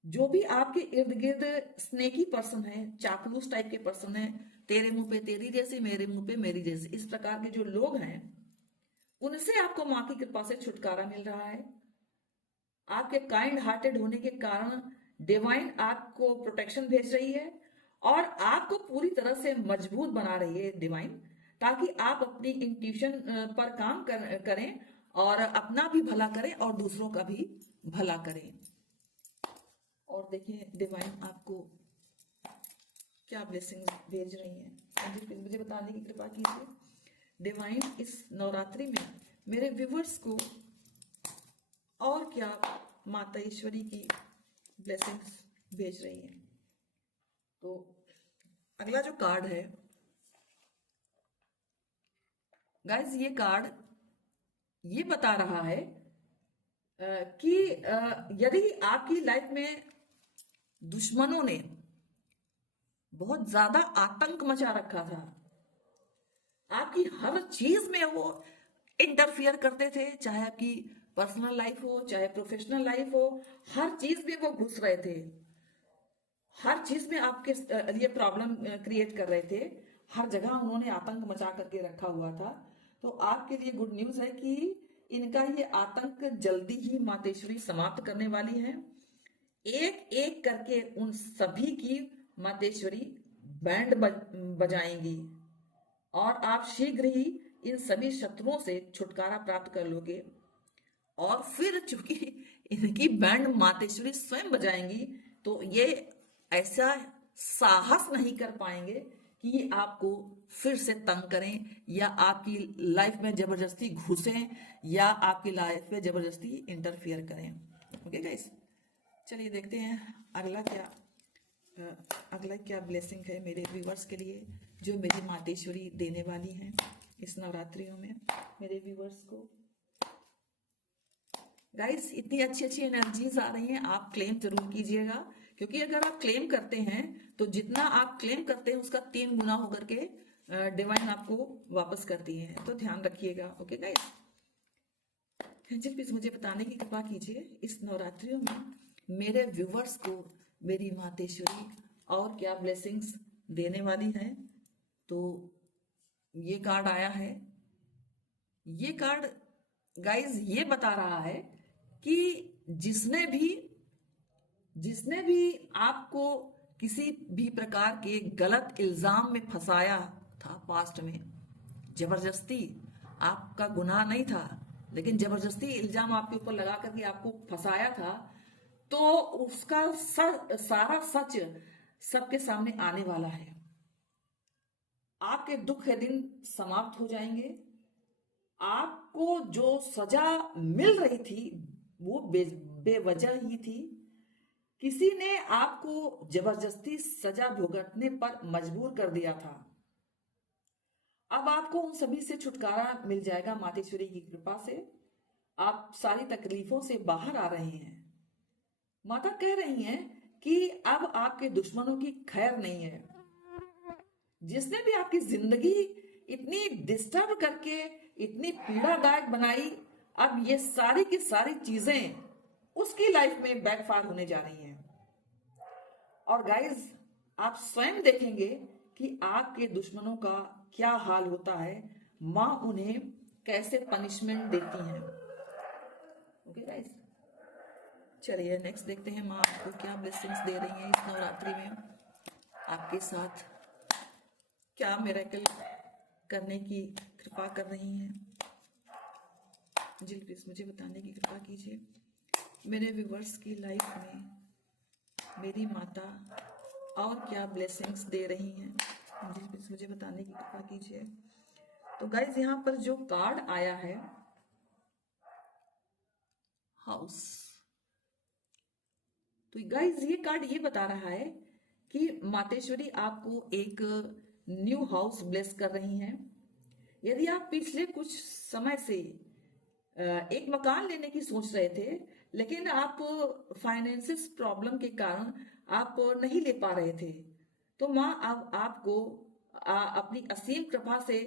जो भी आपके इर्द गिर्द स्नेकी पर्सन है, चापलूस टाइप के पर्सन है, तेरे मुंह पे तेरी जैसी, मेरे मुंह पे मेरी जैसी, इस प्रकार के जो लोग हैं, उनसे आपको मां की कृपा से छुटकारा मिल रहा है। आपके काइंड हार्टेड होने के कारण डिवाइन आपको प्रोटेक्शन भेज रही है और आपको पूरी तरह से मजबूत बना रही है डिवाइन, ताकि आप अपनी इंट्यूशन पर काम करें और अपना भी भला करें और दूसरों का भी भला करें। और देखिए डिवाइन आपको क्या ब्लेसिंग्स भेज रही हैं, मुझे बताने की कृपा कीजिए। डिवाइन इस नवरात्रि में मेरे व्यूवर्स को और क्या माता ईश्वरी की ब्लेसिंग्स भेज रही हैं। तो अगला जो कार्ड है गाइस, ये कार्ड ये बता रहा है कि यदि आपकी लाइफ में दुश्मनों ने बहुत ज्यादा आतंक मचा रखा था, आपकी हर चीज में वो इंटरफियर करते थे, चाहे आपकी पर्सनल लाइफ हो, चाहे प्रोफेशनल लाइफ हो, हर चीज में वो घुस रहे थे, हर चीज में आपके लिए प्रॉब्लम क्रिएट कर रहे थे, हर जगह उन्होंने आतंक मचा करके रखा हुआ था। तो आपके लिए गुड न्यूज है कि इनका ये आतंक जल्दी ही मातेश्वरी समाप्त करने वाली है। एक एक करके उन सभी की मातेश्वरी बैंड बजाएंगी और आप शीघ्र ही इन सभी शत्रुओं से छुटकारा प्राप्त कर लोगे। और फिर चूंकि इनकी बैंड मातेश्वरी स्वयं बजाएंगी, तो ये ऐसा साहस नहीं कर पाएंगे कि आपको फिर से तंग करें या आपकी लाइफ में जबरदस्ती घुसें या आपकी लाइफ में जबरदस्ती इंटरफियर करें। ओके गाइस, चलिए देखते हैं अगला क्या ब्लेसिंग है मेरे व्यूवर्स के लिए, जो मेरी मातेश्वरी देने वाली हैं इस नवरात्रियों में मेरे व्यूवर्स को। गाइस, इतनी अच्छी अच्छी एनर्जीज आ रही हैं, आप क्लेम जरूर कीजिएगा, क्योंकि अगर आप क्लेम करते हैं तो जितना आप क्लेम करते हैं उसका 3 गुना होकर के डिवाइन आपको वापस करती है, तो ध्यान रखिएगा। ओके गाइस, एंजल प्लीज मुझे बताने की कृपा कीजिए इस नवरात्रियों में मेरे व्यूवर्स को मेरी मातेश्वरी और क्या ब्लेसिंग्स देने वाली है। तो ये कार्ड आया है, ये कार्ड गाइज ये बता रहा है कि जिसने भी आपको किसी भी प्रकार के गलत इल्जाम में फंसाया था पास्ट में, जबरदस्ती, आपका गुनाह नहीं था, लेकिन जबरदस्ती इल्जाम आपके ऊपर लगा करके आपको फंसाया था, तो उसका सारा सच सबके सामने आने वाला है। आपके दुख के दिन समाप्त हो जाएंगे। आपको जो सजा मिल रही थी वो बेवजह ही थी। किसी ने आपको जबरदस्ती सजा भुगतने पर मजबूर कर दिया था। अब आपको उन सभी से छुटकारा मिल जाएगा मातेश्वरी की कृपा से। आप सारी तकलीफों से बाहर आ रहे हैं। माता कह रही हैं कि अब आपके दुश्मनों की खैर नहीं है। जिसने भी आपकी जिंदगी इतनी डिस्टर्ब करके इतनी पीड़ादायक बनाई, अब ये सारी की सारी चीजें उसकी लाइफ में बैकफायर होने जा रही हैं। और गाइज, आप स्वयं देखेंगे कि आपके दुश्मनों का क्या हाल होता है, मां उन्हें कैसे पनिशमेंट देती हैं। ओके गाइज, चलिए नेक्स्ट देखते हैं मां आपको क्या ब्लेसिंग्स दे रही हैं इस नवरात्रि में। आपके साथ क्या मिरेकल करने की कृपा कर रही हैं, जी प्लीज मुझे बताने की कृपा कीजिए। मेरे व्यूवर्स की लाइफ में मेरी माता और क्या ब्लेसिंग्स दे रही हैं, जी प्लीज मुझे बताने की कृपा कीजिए। तो गाइज, यहाँ पर जो कार्ड आया है हाउस, तो गाइज ये कार्ड ये बता रहा है कि मातेश्वरी आपको एक न्यू हाउस ब्लेस कर रही हैं। यदि आप पिछले कुछ समय से एक मकान लेने की सोच रहे थे, लेकिन आप फाइनेंसिस प्रॉब्लम के कारण आप नहीं ले पा रहे थे, तो माँ अब आपको अपनी असीम कृपा से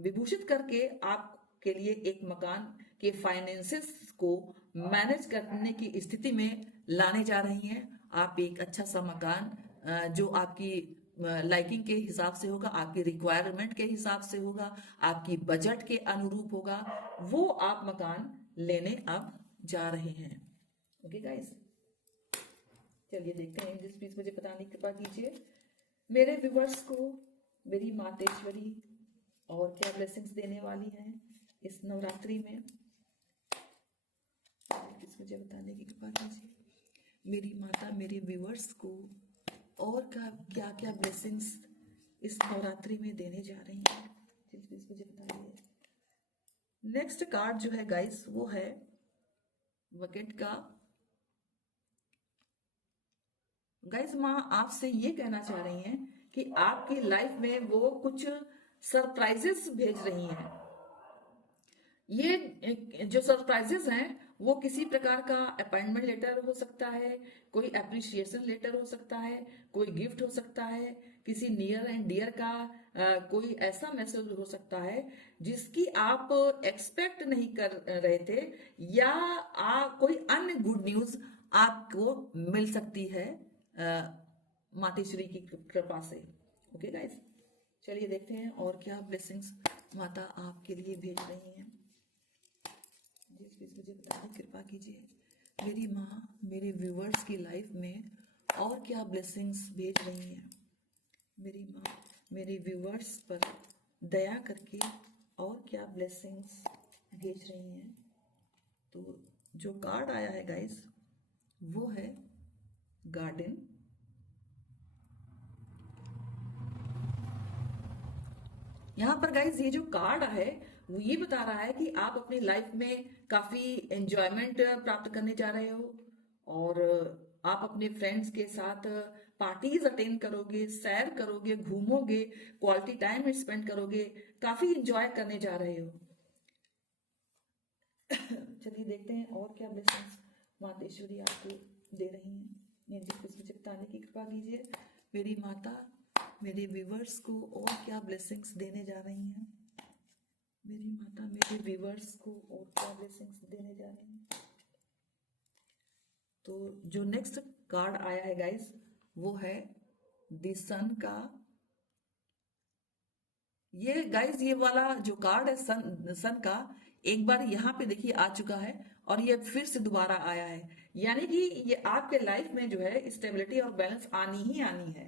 विभूषित करके आपके लिए एक मकान के फाइनेंसिस को मैनेज करने की स्थिति में लाने जा रही हैं। आप एक अच्छा सा मकान जो आपकी लाइकिंग के हिसाब से होगा, आपकी रिक्वायरमेंट के हिसाब से होगा, आपकी बजट के अनुरूप होगा, वो आप मकान लेने अब जा रहे हैं। ओके गाइस, चलिए देखते हैं। जिस प्लीज मुझे बताने की कृपा कीजिए मेरे व्यूवर्स को मेरी मातेश्वरी और क्या ब्लेसिंग्स देने वाली हैं इस नवरात्रि में। प्लीज मुझे बताने की कृपा कीजिए मेरी माता मेरे व्यूवर्स को और क्या क्या ब्लेसिंग्स इस नवरात्रि में देने जा रही हैं, प्लीज मुझे बताइए। नेक्स्ट कार्ड जो है गाइस वो है बकेट का। गाइस, माँ आपसे ये कहना चाह रही हैं कि आपकी लाइफ में वो कुछ सरप्राइजेस भेज रही हैं। ये जो सरप्राइजेस हैं वो किसी प्रकार का अपॉइंटमेंट लेटर हो सकता है, कोई अप्रिसिएशन लेटर हो सकता है, कोई गिफ्ट हो सकता है, किसी नियर एंड डियर का कोई ऐसा मैसेज हो सकता है जिसकी आप एक्सपेक्ट नहीं कर रहे थे, या कोई अन्य गुड न्यूज आपको मिल सकती है मातेश्वरी की कृपा से। ओके गाइस, चलिए देखते हैं और क्या ब्लेसिंग्स माता आपके लिए भेज रही हैं। प्लीज मुझे बताने कृपा कीजिए मेरी माँ मेरे व्यूवर्स की लाइफ में और क्या ब्लेसिंग्स भेज रही हैं। मेरी माँ मेरे व्यूवर्स पर दया करके और क्या ब्लेसिंग्स भेज रही हैं। तो जो कार्ड आया है गाइस वो है गार्डन। यहाँ पर गाइज ये जो कार्ड है वो ये बता रहा है कि आप अपनी लाइफ में काफी एंजॉयमेंट प्राप्त करने जा रहे हो, और आप अपने फ्रेंड्स के साथ पार्टीज अटेंड करोगे, सैर करोगे, घूमोगे, क्वालिटी टाइम स्पेंड करोगे, काफी एंजॉय करने जा रहे हो। चलिए देखते हैं और क्या ब्लेसिंग्स मातेश्वरी आपको दे रही हैं। मुझे बताने की कृपा कीजिए मेरी माता मेरे व्यूवर्स को और क्या ब्लेसिंग्स देने जा रही हैं। मेरी माता मेरे व्यूवर्स को और क्या ब्लेसिंग्स देने जा रही हैं। तो जो नेक्स्ट कार्ड आया है गाइस वो है द सन का। ये गाइस ये वाला जो कार्ड है सन का एक बार यहाँ पे देखिए आ चुका है और ये फिर से दोबारा आया है, यानी कि ये आपके लाइफ में जो है स्टेबिलिटी और बैलेंस आनी ही आनी है।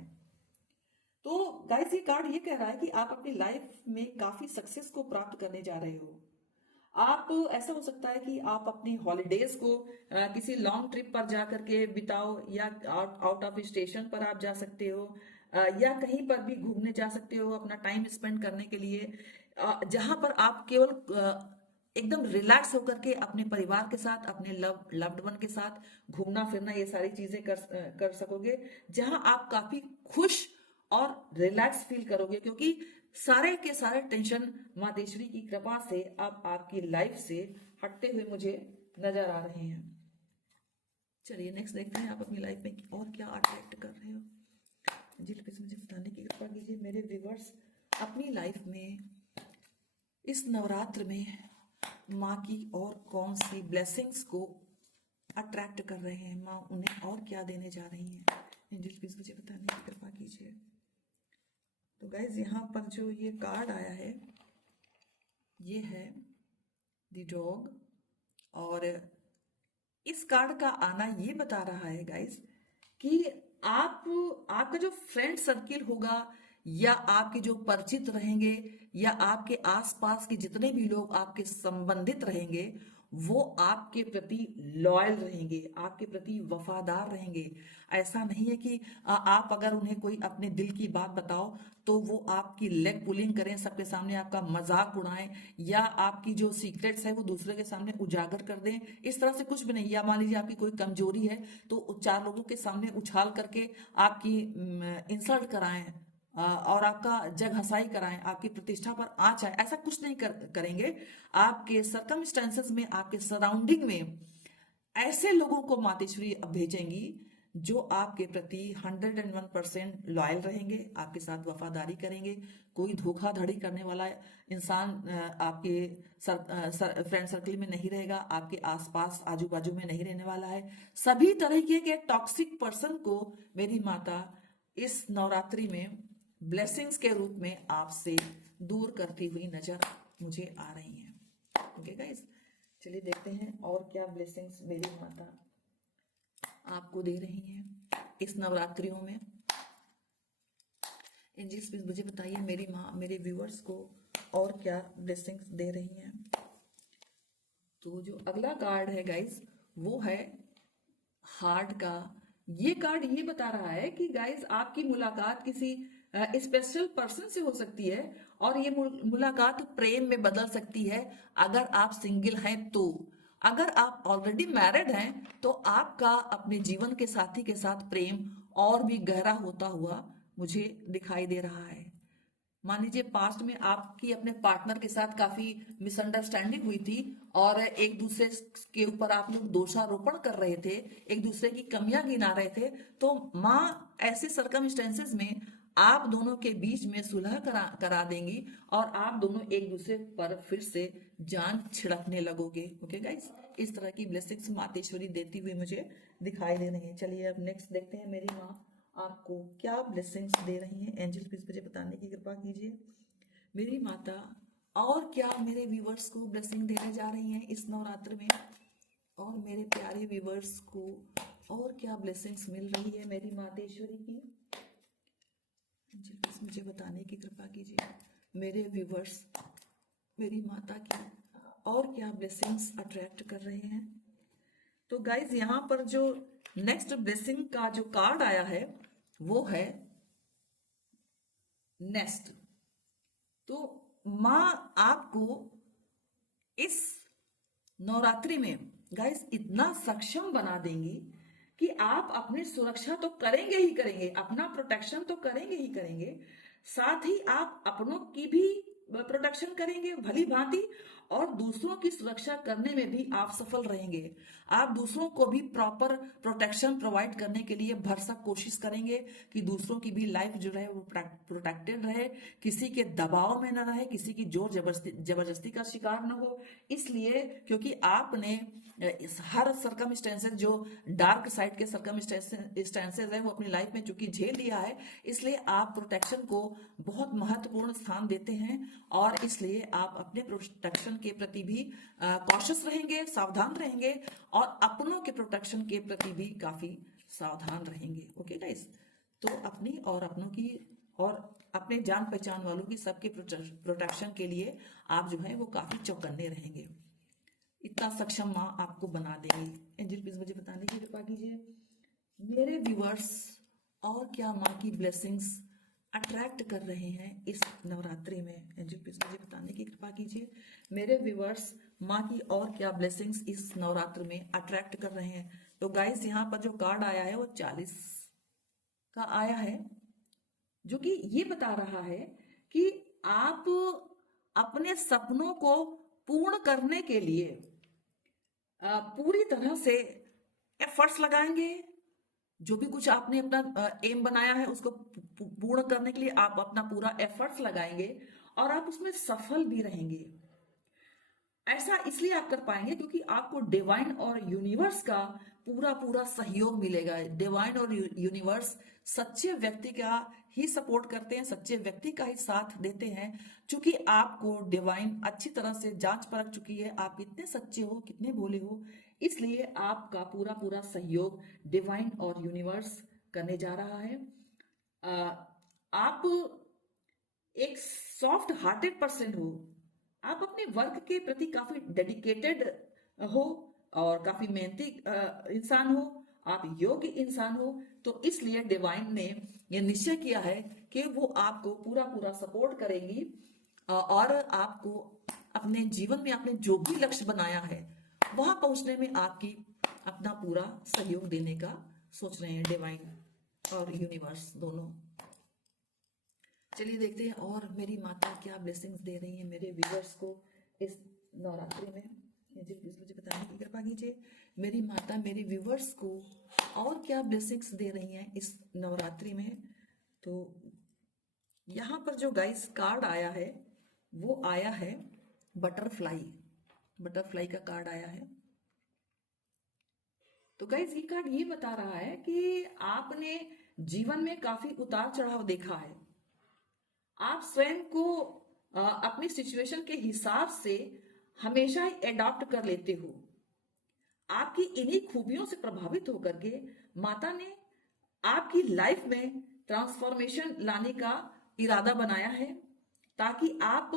तो गाइस ये कार्ड ये कह रहा है कि आप अपनी लाइफ में काफी सक्सेस को प्राप्त करने जा रहे हो। आप ऐसा हो सकता है कि आप अपनी हॉलीडेज को किसी लॉन्ग ट्रिप पर जा करके बिताओ, या आउट ऑफ स्टेशन पर आप जा सकते हो, या कहीं पर भी घूमने जा सकते हो अपना टाइम स्पेंड करने के लिए, जहां पर आप केवल एकदम रिलैक्स होकर के अपने परिवार के साथ, अपने लव्ड वन के साथ घूमना फिरना, ये सारी चीजें कर सकोगे, जहां आप काफी खुश और रिलैक्स फील करोगे, क्योंकि सारे के सारे टेंशन मातेश्वरी की कृपा से अब आपकी लाइफ से हटते हुए मुझे नजर आ रहे हैं। चलिए नेक्स्ट देखते हैं आप अपनी लाइफ में और क्या अट्रैक्ट कर रहे हो। जी प्लीज मुझे बताने की कृपा कीजिए मेरे व्यूवर्स, अपनी लाइफ में इस नवरात्र में माँ की और कौन सी ब्लेसिंग्स को अट्रैक्ट कर रहे हैं, माँ उन्हें और क्या देने जा रही हैं। एंजल प्लीज मुझे बताने की कृपा कीजिए। तो गाइज यहाँ पर जो ये कार्ड आया है ये है द डॉग, और इस कार्ड का आना ये बता रहा है गाइज कि आपका जो फ्रेंड सर्किल होगा, या आपके जो परिचित रहेंगे, या आपके आसपास के जितने भी लोग आपके संबंधित रहेंगे, वो आपके प्रति लॉयल रहेंगे, आपके प्रति वफादार रहेंगे। ऐसा नहीं है कि आप अगर उन्हें कोई अपने दिल की बात बताओ तो वो आपकी लेग पुलिंग करें, सबके सामने आपका मजाक उड़ाएं, या आपकी जो सीक्रेट्स है वो दूसरे के सामने उजागर कर दें। इस तरह से कुछ भी नहीं। या मान लीजिए आपकी कोई कमजोरी है तो चार लोगों के सामने उछाल करके आपकी इंसल्ट कराएं, और आपका जग हंसाई कराएं, आपकी प्रतिष्ठा पर आंच आए, ऐसा कुछ नहीं करेंगे। आपके सर्कमस्टेंसेस में, आपके सराउंडिंग में ऐसे लोगों को मातेश्वरी भेजेंगी जो आपके प्रति 101% लॉयल रहेंगे, आपके साथ वफादारी करेंगे। कोई धोखाधड़ी करने वाला इंसान आपके फ्रेंड सर्कल में नहीं रहेगा, आपके आसपास आजू बाजू में नहीं रहने वाला है। सभी तरीके के टॉक्सिक पर्सन को मेरी माता इस नवरात्रि में ब्लेसिंग्स के रूप में आपसे दूर करती हुई नजर मुझे आ रही हैं। ओके गाइस, चलिए देखते हैं और क्या ब्लेसिंग्स मेरी माता आपको दे रही हैं इस नवरात्रियों में। एंजल्स प्लीज मुझे बताइए मेरी माँ मेरे व्यूअर्स को और क्या ब्लेसिंग्स दे रही हैं। तो जो अगला कार्ड है गाइस वो है हार्ट का। ये कार्ड ये बता रहा है कि गाइस आपकी मुलाकात किसी स्पेशल पर्सन से हो सकती है, और ये मुलाकात प्रेम में बदल सकती है अगर आप सिंगल हैं तो। अगर आप ऑलरेडी मैरिड हैं तो आपका अपने जीवन के साथी के साथ प्रेम और भी गहरा होता हुआ मुझे दिखाई दे रहा है। मान लीजिए पास्ट में आपकी अपने पार्टनर के साथ काफी मिसअंडरस्टैंडिंग हुई थी, और एक दूसरे के ऊपर आप लोग दोषारोपण कर रहे थे, एक दूसरे की कमियां गिना रहे थे। तो माँ ऐसे सर्कमस्टेंसेस में आप दोनों के बीच में सुलह करा देंगी, और आप दोनों एक दूसरे पर फिर से जान छिड़कने लगोगे। ओके गाइस, इस तरह की ब्लेसिंग्स मातेश्वरी देती हुई मुझे दिखाई दे रही है। चलिए अब नेक्स्ट देखते हैं मेरी माँ आपको क्या ब्लेसिंग्स दे रही हैं। एंजल प्लीज मुझे बताने की कृपा कीजिए मेरी माता और क्या मेरे व्यूवर्स को ब्लेसिंग देने जा रही हैं इस नवरात्र में, और मेरे प्यारे व्यूवर्स को और क्या ब्लेसिंग्स मिल रही है मेरी मातेश्वरी की। एंजल प्लीज मुझे बताने की कृपा कीजिए मेरे व्यूवर्स मेरी माता की और क्या ब्लेसिंग्स अट्रैक्ट कर रहे हैं। तो गाइज यहाँ पर जो नेक्स्ट ब्लेसिंग का जो कार्ड आया है वो है नेस्ट। तो माँ आपको इस नवरात्रि में गाइस इतना सक्षम बना देंगी कि आप अपनी सुरक्षा तो करेंगे ही करेंगे, अपना प्रोटेक्शन तो करेंगे ही करेंगे, साथ ही आप अपनों की भी प्रोटेक्शन करेंगे भली भांति, और दूसरों की सुरक्षा करने में भी आप सफल रहेंगे। आप दूसरों को भी प्रॉपर प्रोटेक्शन प्रोवाइड करने के लिए भरसक कोशिश करेंगे कि दूसरों की भी लाइफ जो रहे वो प्रोटेक्टेड रहे, किसी के दबाव में न रहे, किसी की जोर जबरदस्ती का शिकार न हो। इसलिए क्योंकि आपने हर सर्कमस्टेंसेस जो डार्क साइड के सर्कमस्टेंसेस है वो अपनी लाइफ में चूंकि झेल लिया है, इसलिए आप प्रोटेक्शन को बहुत महत्वपूर्ण स्थान देते हैं, और इसलिए आप अपने प्रोटेक्शन के प्रति भी कॉशियस रहेंगे, सावधान रहेंगे, और अपनों के प्रोटेक्शन के प्रति भी काफी सावधान रहेंगे। ओके गाइस, तो अपनी और अपनों की और अपने जान पहचान वालों की सबके प्रोटेक्शन के लिए आप जो है वो काफी चौकन्ने रहेंगे। इतना सक्षम माँ आपको बना देंगी। एंजल प्लीज मुझे बताने की कृपा कीजिए मेरे व्यूअर्स, और क्या माँ की ब्लेसिंग्स अट्रैक्ट कर रहे हैं इस नवरात्रि में। एंजल प्लीज मुझे बताने की कृपा कीजिए मेरे व्यूअर्स, माँ की और क्या ब्लेसिंग्स इस नवरात्र में अट्रैक्ट कर रहे हैं। तो गाइस यहाँ पर जो कार्ड आया है वो 40 का आया है, जो कि ये बता रहा है कि आप अपने सपनों को पूर्ण करने के लिए पूरी तरह से एफर्ट्स लगाएंगे। जो भी कुछ आपने अपना एम बनाया है उसको पूर्ण करने के लिए आप अपना पूरा एफर्ट्स लगाएंगे और आप उसमें सफल भी रहेंगे। ऐसा इसलिए आप कर पाएंगे क्योंकि आपको डिवाइन और यूनिवर्स का पूरा पूरा सहयोग मिलेगा। डिवाइन और यूनिवर्स सच्चे व्यक्ति का ही सपोर्ट करते हैं, सच्चे व्यक्ति का ही साथ देते हैं। क्योंकि आपको डिवाइन अच्छी तरह से जांच परख चुकी है, आप कितने सच्चे हो, कितने भोले हो, इसलिए आपका पूरा पूरा सहयोग डिवाइन और यूनिवर्स करने जा रहा है। आप एक सॉफ्ट हार्टेड पर्सन हो, आप अपने वर्क के प्रति काफी डेडिकेटेड हो और काफी मेहनती इंसान हो, आप योग्य इंसान हो। तो इसलिए डिवाइन ने यह निश्चय किया है कि वो आपको पूरा पूरा सपोर्ट करेंगी और आपको अपने जीवन में आपने जो भी लक्ष्य बनाया है वहां पहुंचने में आपकी अपना पूरा सहयोग देने का सोच रहे हैं डिवाइन और यूनिवर्स दोनों। चलिए देखते हैं और मेरी माता क्या ब्लेसिंग्स दे रही हैं मेरे व्यूअर्स को इस नवरात्रि में। जी प्लीज मुझे बताने की कृपा कीजिए मेरी माता मेरे व्यूअर्स को और क्या ब्लेसिंग्स दे रही हैं इस नवरात्रि में। तो यहाँ पर जो गाइस कार्ड आया है वो आया है बटरफ्लाई, बटरफ्लाई का कार्ड आया है। तो गाइस ये कार्ड ये बता रहा है कि आपने जीवन में काफी उतार चढ़ाव देखा है, आप स्वयं को अपनी सिचुएशन के हिसाब से हमेशा ही एडॉप्ट कर लेते हो। आपकी इन्हीं खूबियों से प्रभावित होकर के माता ने आपकी लाइफ में ट्रांसफॉर्मेशन लाने का इरादा बनाया है ताकि आप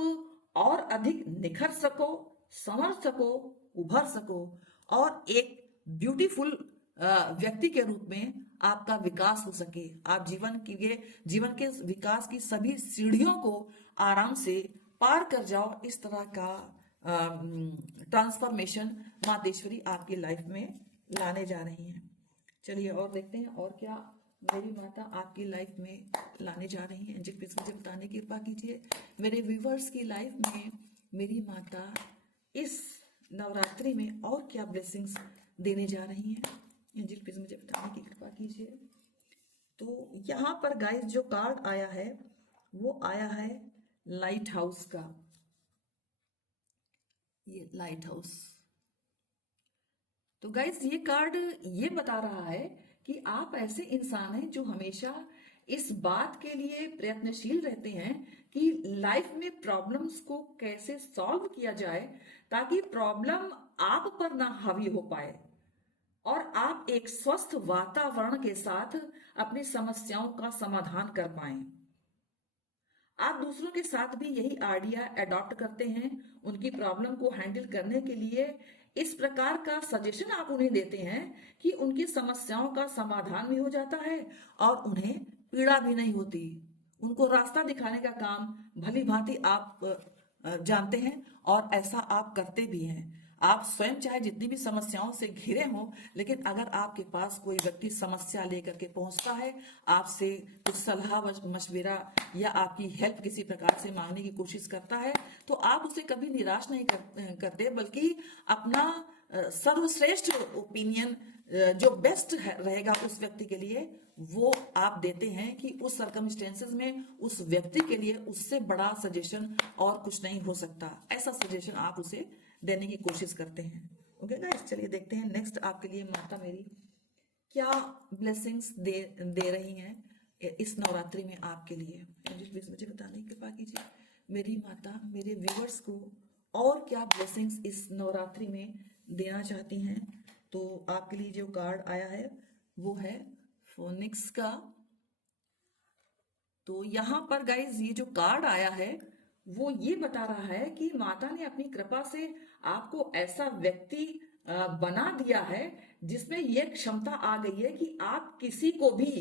और अधिक निखर सको, संवर सको, उभर सको और एक ब्यूटीफुल व्यक्ति के रूप में आपका विकास हो सके। आप जीवन के विकास की सभी सीढ़ियों को आराम से पार कर जाओ। इस तरह का ट्रांसफॉर्मेशन मातेश्वरी आपकी लाइफ में लाने जा रही हैं। चलिए और देखते हैं और क्या मेरी माता आपकी लाइफ में लाने जा रही हैं। एंजल प्लीज मुझे बताने की कृपा कीजिए मेरे व्यूवर्स की लाइफ में मेरी माता इस नवरात्रि में और क्या ब्लेसिंग्स देने जा रही हैं। एंजल प्लीज मुझे बताने की कृपा कीजिए। तो यहाँ पर गाइस जो कार्ड आया है वो आया है लाइट हाउस का, ये लाइट हाउस। तो गाइस ये कार्ड ये बता रहा है कि आप ऐसे इंसान हैं जो हमेशा इस बात के लिए प्रयत्नशील रहते हैं कि लाइफ में प्रॉब्लम्स को कैसे सॉल्व किया जाए ताकि प्रॉब्लम आप पर ना हावी हो पाए और आप एक स्वस्थ वातावरण के साथ अपनी समस्याओं का समाधान कर पाएं। आप दूसरों के साथ भी यही आइडिया अडॉप्ट करते हैं, उनकी प्रॉब्लम को हैंडल करने के लिए इस प्रकार का सजेशन आप उन्हें देते हैं कि उनकी समस्याओं का समाधान भी हो जाता है और उन्हें पीड़ा भी नहीं होती। उनको रास्ता दिखाने का काम भली भांति आप जानते हैं और ऐसा आप करते भी हैं। आप स्वयं चाहे जितनी भी समस्याओं से घिरे हों, लेकिन अगर आपके पास कोई व्यक्ति समस्या लेकर के पहुंचता है, आपसे कुछ सलाह मशविरा या आपकी हेल्प किसी प्रकार से मांगने की कोशिश करता है, तो आप उसे कभी निराश नहीं करते, बल्कि अपना सर्वश्रेष्ठ ओपिनियन जो बेस्ट रहेगा उस व्यक्ति के लिए वो आप देते हैं कि उस सर्कमस्टेंसेस में उस व्यक्ति के लिए उससे बड़ा सजेशन और कुछ नहीं हो सकता। ऐसा सजेशन आप उसे देने की कोशिश करते हैं। ओके गाइस, चलिए देखते हैं नेक्स्ट आपके लिए माता मेरी क्या ब्लेसिंग्स दे रही हैं इस नवरात्रि में आपके लिए। प्लीज मुझे बताने की कृपा कीजिए मेरी माता मेरे व्यूअर्स को और क्या ब्लेसिंग्स इस नवरात्रि में देना चाहती हैं। तो आपके लिए जो कार्ड आया है वो है फोनिक्स का। तो यहाँ पर गाइज ये जो कार्ड आया है वो ये बता रहा है कि माता ने अपनी कृपा से आपको ऐसा व्यक्ति बना दिया है जिसमें ये क्षमता आ गई है कि आप किसी को भी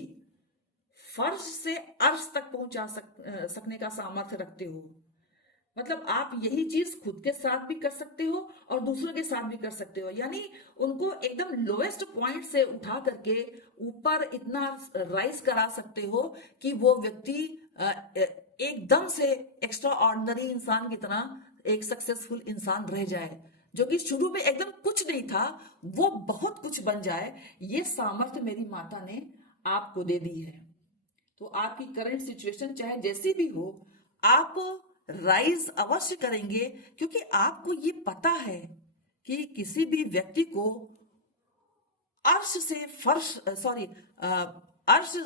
फर्श से अर्श तक पहुंचा सकने का सामर्थ्य रखते हो। मतलब आप यही चीज खुद के साथ भी कर सकते हो और दूसरों के साथ भी कर सकते हो, यानी उनको एकदम लोएस्ट पॉइंट से उठा करके ऊपर इतना राइज करा सकते हो कि वो व्यक्ति एकदम से एक्स्ट्रा ऑर्डिनरी इंसान की तरह एक सक्सेसफुल इंसान रह जाए, जो कि शुरू में एकदम कुछ नहीं था वो बहुत कुछ बन जाए। ये सामर्थ्य मेरी माता ने आपको दे दी है। तो आपकी करंट सिचुएशन चाहे जैसी भी हो, आप राइज अवश्य करेंगे, क्योंकि आपको ये पता है कि किसी भी व्यक्ति को अर्श से फर्श अर्श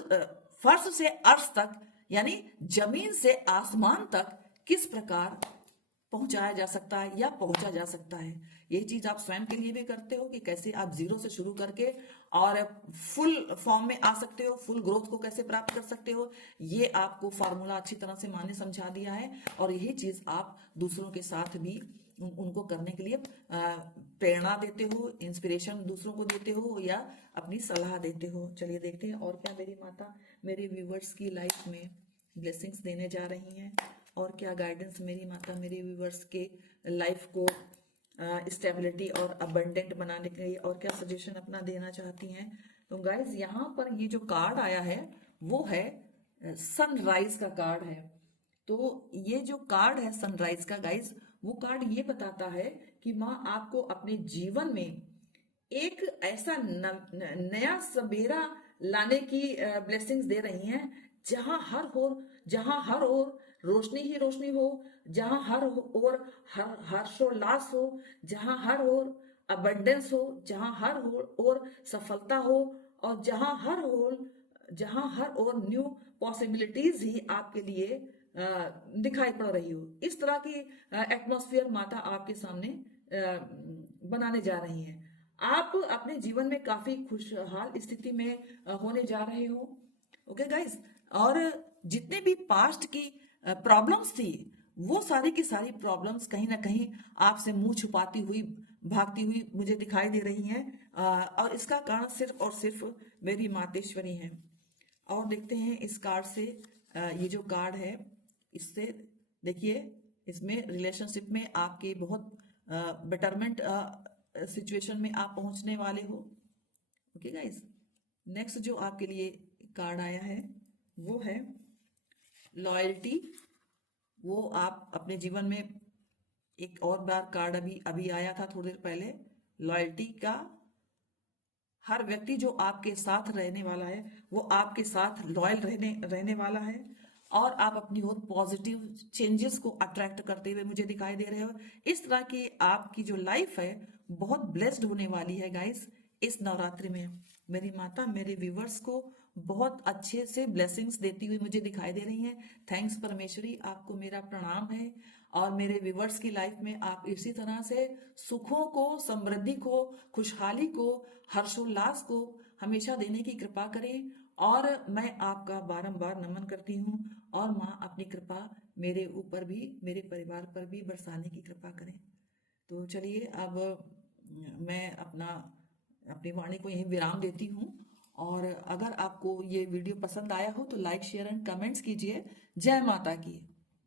फर्श से अर्श तक, यानी जमीन से आसमान तक किस प्रकार पहुंचाया जा सकता है या पहुंचा जा सकता है। ये चीज आप स्वयं के लिए भी करते हो कि कैसे आप जीरो से शुरू करके और फुल फॉर्म में आ सकते हो, फुल ग्रोथ को कैसे प्राप्त कर सकते हो। ये आपको फार्मूला अच्छी तरह से माने समझा दिया है और यही चीज आप दूसरों के साथ भी उनको करने के लिए प्रेरणा देते हो, इंस्पिरेशन दूसरों को देते हो या अपनी सलाह देते हो। चलिए देखते हैं और क्या मेरी माता मेरे व्यूवर्स की लाइफ में ब्लेसिंग्स देने जा रही हैं और क्या गाइडेंस मेरी माता मेरे व्यूवर्स के लाइफ को स्टेबिलिटी और अबंडेंट बनाने के लिए और क्या सजेशन अपना देना चाहती हैं। तो गाइज यहाँ पर ये जो कार्ड आया है वो है सनराइज का कार्ड है। तो ये जो कार्ड है सनराइज का गाइज, वो कार्ड ये बताता है कि माँ आपको अपने जीवन में एक ऐसा नया सवेरा लाने की ब्लेसिंग्स दे रही हैं जहां हर ओर रोशनी ही रोशनी हो, जहां हर ओर हर्षोल्लास हो, जहां हर ओर अबंडेंस हो, जहां हर ओर सफलता हो और जहां हर ओर न्यू पॉसिबिलिटीज ही आपके लिए दिखाई पड़ रही हो। इस तरह की एटमॉस्फेयर माता आपके सामने बनाने जा रही हैं। आप अपने जीवन में काफी खुशहाल स्थिति में होने जा रहे हो। ओके गाइस, और जितने भी पास्ट की प्रॉब्लम्स थी वो सारी की सारी प्रॉब्लम्स कहीं ना कहीं आपसे मुंह छुपाती हुई भागती हुई मुझे दिखाई दे रही हैं और इसका कारण सिर्फ और सिर्फ मेरी मातेश्वरी है। और देखते हैं इस कार्ड से, ये जो कार्ड है इससे देखिए, इसमें रिलेशनशिप में आपके बहुत बेटरमेंट सिचुएशन में आप पहुंचने वाले हो। ओके गाइस, नेक्स्ट जो आपके लिए कार्ड आया है वो है लॉयल्टी। वो आप अपने जीवन में एक और बार कार्ड अभी आया था थोड़ी देर पहले, लॉयल्टी का। हर व्यक्ति जो आपके साथ रहने वाला है वो आपके साथ लॉयल रहने वाला है और आप अपनी ओर पॉजिटिव चेंजेस को अट्रैक्ट करते हुए मुझे दिखाई दे रहे हो। इस तरह की आपकी जो लाइफ है बहुत ब्लेस्ड होने वाली है गाइस। इस नवरात्रि में मेरी माता मेरे व्यूवर्स को बहुत अच्छे से ब्लेसिंग्स देती हुई मुझे दिखाई दे रही हैं। थैंक्स परमेश्वरी, आपको मेरा प्रणाम है और मेरे व्यूवर्स की लाइफ में आप इसी तरह से सुखों को, समृद्धि को, खुशहाली को, हर्षोल्लास को हमेशा देने की कृपा करें। और मैं आपका बारंबार नमन करती हूँ और माँ अपनी कृपा मेरे ऊपर भी, मेरे परिवार पर भी बरसाने की कृपा करें। तो चलिए अब मैं अपनी वाणी को यहीं विराम देती हूँ और अगर आपको ये वीडियो पसंद आया हो तो लाइक, शेयर एंड कमेंट्स कीजिए। जय माता की।